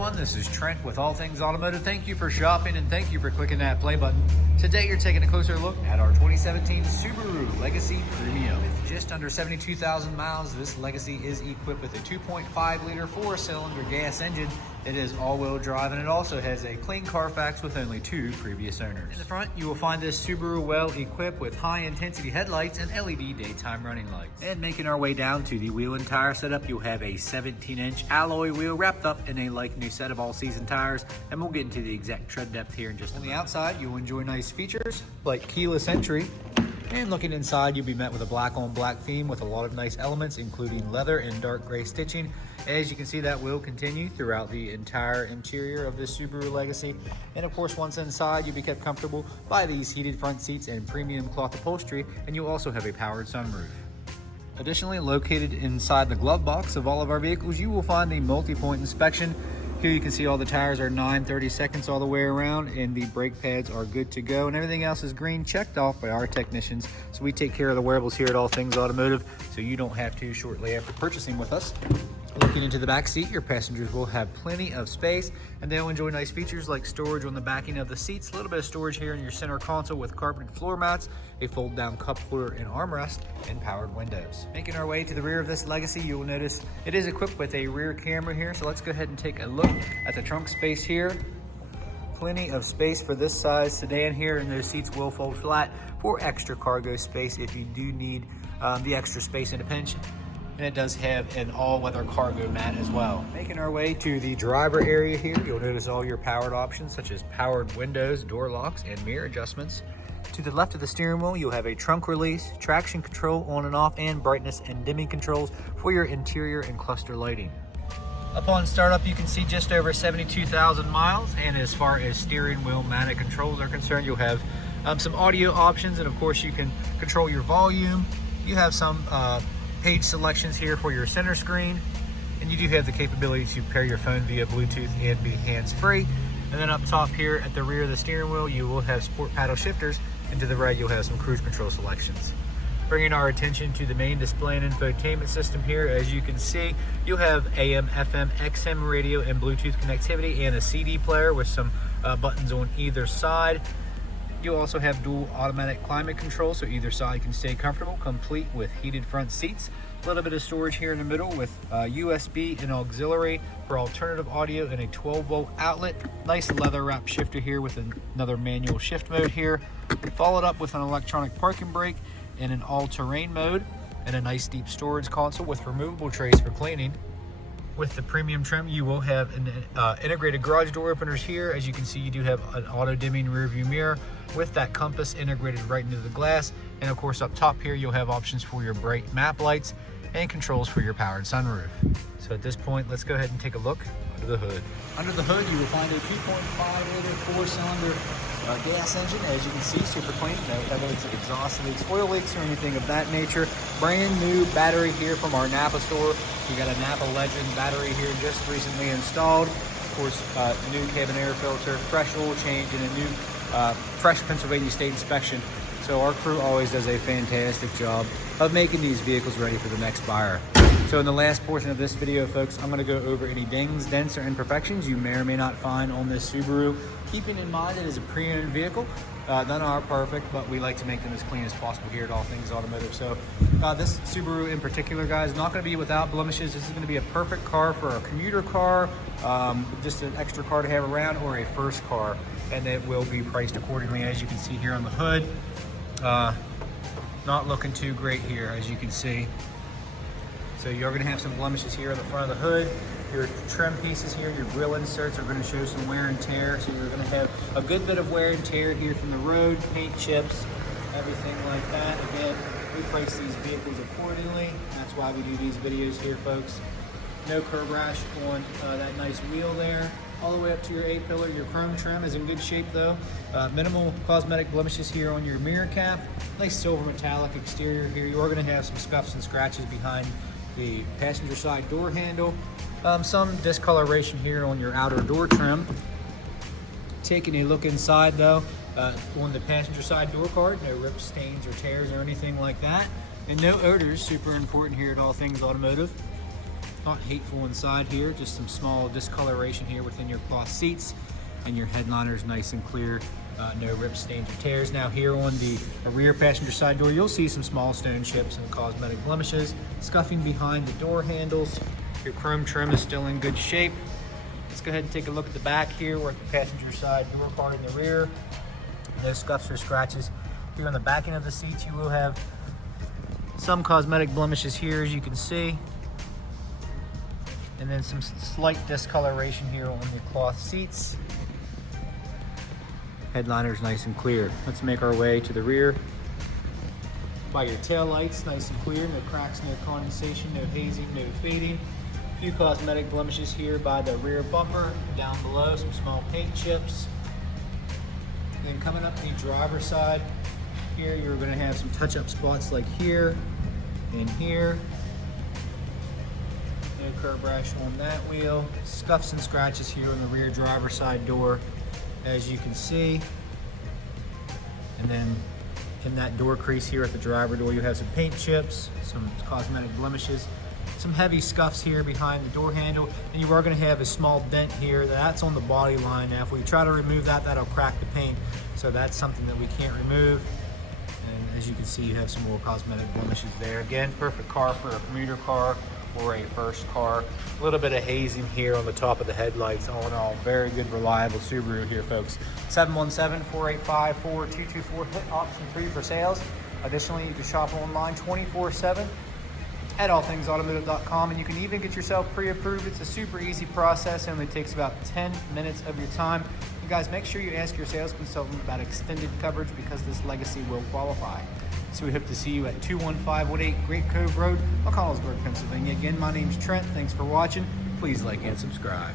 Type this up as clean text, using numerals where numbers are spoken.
everyone, this is Trent with All Things Automotive. Thank you for shopping and thank you for clicking that play button. Today you're taking a closer look at our 2017 Subaru Legacy Premium. With just under 72,000 miles, this Legacy is equipped with a 2.5 liter 4-cylinder gas engine. It is all-wheel drive and it also has a clean Carfax with only 2 previous owners. In the front, you will find this Subaru well equipped with high-intensity headlights and LED daytime running lights. And making our way down to the wheel and tire setup, you'll have a 17-inch alloy wheel wrapped up in a like-new set of all-season tires, and we'll get into the exact tread depth here in just a moment. On the outside, you'll enjoy nice features like keyless entry. And looking inside, you'll be met with a black-on-black theme with a lot of nice elements, including leather and dark gray stitching. As you can see, that will continue throughout the entire interior of this Subaru Legacy. And of course, once inside, you'll be kept comfortable by these heated front seats and premium cloth upholstery, and you'll also have a powered sunroof. Additionally, located inside the glove box of all of our vehicles, you will find the multi-point inspection. Here you can see all the tires are 9/32 all the way around, and the brake pads are good to go, and everything else is green, checked off by our technicians. So we take care of the wearables here at All Things Automotive, so you don't have to shortly after purchasing with us. Looking into the back seat, your passengers will have plenty of space, and they'll enjoy nice features like storage on the backing of the seats, a little bit of storage here in your center console with carpeted floor mats, a fold-down cup holder and armrest, and powered windows. Making our way to the rear of this Legacy, you will notice it is equipped with a rear camera here, so let's go ahead and take a look at the trunk space here. Plenty of space for this size sedan here, and those seats will fold flat for extra cargo space if you do need the extra space in a pinch. And it does have an all-weather cargo mat as well. Making our way to the driver area here, you'll notice all your powered options such as powered windows, door locks, and mirror adjustments. To the left of the steering wheel, you'll have a trunk release, traction control on and off, and brightness and dimming controls for your interior and cluster lighting. Upon startup, you can see just over 72,000 miles, and as far as steering wheel mounted controls are concerned, you'll have some audio options, and of course you can control your volume. You have some page selections here for your center screen, and you do have the capability to pair your phone via Bluetooth and be hands-free. And then up top here at the rear of the steering wheel, you will have sport paddle shifters, and to the right you'll have some cruise control selections. Bringing our attention to the main display and infotainment system here, as you can see, you'll have AM, FM, XM radio and Bluetooth connectivity, and a CD player with some buttons on either side. You'll also have dual automatic climate control, so either side can stay comfortable, complete with heated front seats. A little bit of storage here in the middle with USB and auxiliary for alternative audio and a 12-volt outlet. Nice leather wrap shifter here with another manual shift mode here. Followed up with an electronic parking brake and an all-terrain mode, and a nice deep storage console with removable trays for cleaning. With the premium trim, you will have an integrated garage door openers here. As you can see, you do have an auto-dimming rear view mirror with that compass integrated right into the glass. And of course, up top here, you'll have options for your bright map lights and controls for your powered sunroof. So at this point, let's go ahead and take a look under the hood. Under the hood, you will find a 2.5 liter 4-cylinder gas engine. As you can see, super clean, no evidence of exhaust leaks, oil leaks, or anything of that nature. Brand new battery here from our Napa store. We got a Napa Legend battery here just recently installed. Of course, new cabin air filter, fresh oil change, and a new fresh Pennsylvania state inspection. So our crew always does a fantastic job of making these vehicles ready for the next buyer. So in the last portion of this video, folks, I'm going to go over any dings, dents, or imperfections you may or may not find on this Subaru. Keeping in mind it is a pre-owned vehicle. None are perfect, but we like to make them as clean as possible here at All Things Automotive. So this Subaru in particular, guys, is not going to be without blemishes. This is going to be a perfect car for a commuter car, just an extra car to have around, or a first car, and it will be priced accordingly. As you can see here on the hood, not looking too great here, as you can see. So you're going to have some blemishes here on the front of the hood. Your trim pieces here, your grill inserts are going to show some wear and tear. So you're going to have a good bit of wear and tear here from the road, paint chips, everything like that. Again, we price these vehicles accordingly. That's why we do these videos here, folks. No curb rash on that nice wheel there. All the way up to your A-pillar. Your chrome trim is in good shape though. Minimal cosmetic blemishes here on your mirror cap. Nice silver metallic exterior here. You are going to have some scuffs and scratches behind the passenger side door handle. Some discoloration here on your outer door trim. Taking a look inside though, on the passenger side door card, no rips, stains, or tears or anything like that. And no odors, super important here at All Things Automotive. Not hateful inside here, just some small discoloration here within your cloth seats, and your headliner's nice and clear. No rips, stains, or tears. Now here on the rear passenger side door, you'll see some small stone chips and cosmetic blemishes. Scuffing behind the door handles. Your chrome trim is still in good shape. Let's go ahead and take a look at the back here. We're at the passenger side door part in the rear. No scuffs or scratches. Here on the back end of the seats, you will have some cosmetic blemishes here, as you can see. And then some slight discoloration here on the cloth seats. Headliner's nice and clear. Let's make our way to the rear. By your tail lights, nice and clear. No cracks, no condensation, no hazing, no fading. A few cosmetic blemishes here by the rear bumper. Down below, some small paint chips. And then coming up the driver's side, here you're going to have some touch-up spots like here and here. No curb rash on that wheel. Scuffs and scratches here on the rear driver's side door, as you can see. And then in that door crease here at the driver door, you have some paint chips, some cosmetic blemishes, some heavy scuffs here behind the door handle, and you are going to have a small dent here. That's on the body line. Now if we try to remove that, that'll crack the paint, so that's something that we can't remove. And as you can see, you have some more cosmetic blemishes there. Again, perfect car for a commuter car or a first car. A little bit of hazing here on the top of the headlights. All in all, very good, reliable Subaru here, folks. 717-485-4224, hit option 3 for sales. Additionally, you can shop online 24/7 at allthingsautomotive.com, and you can even get yourself pre-approved. It's a super easy process. It only takes about 10 minutes of your time. You guys, make sure you ask your sales consultant about extended coverage, because this Legacy will qualify. So we hope to see you at 21518 Great Cove Road, McConnellsburg, Pennsylvania. Again, my name's Trent. Thanks for watching. Please like and subscribe.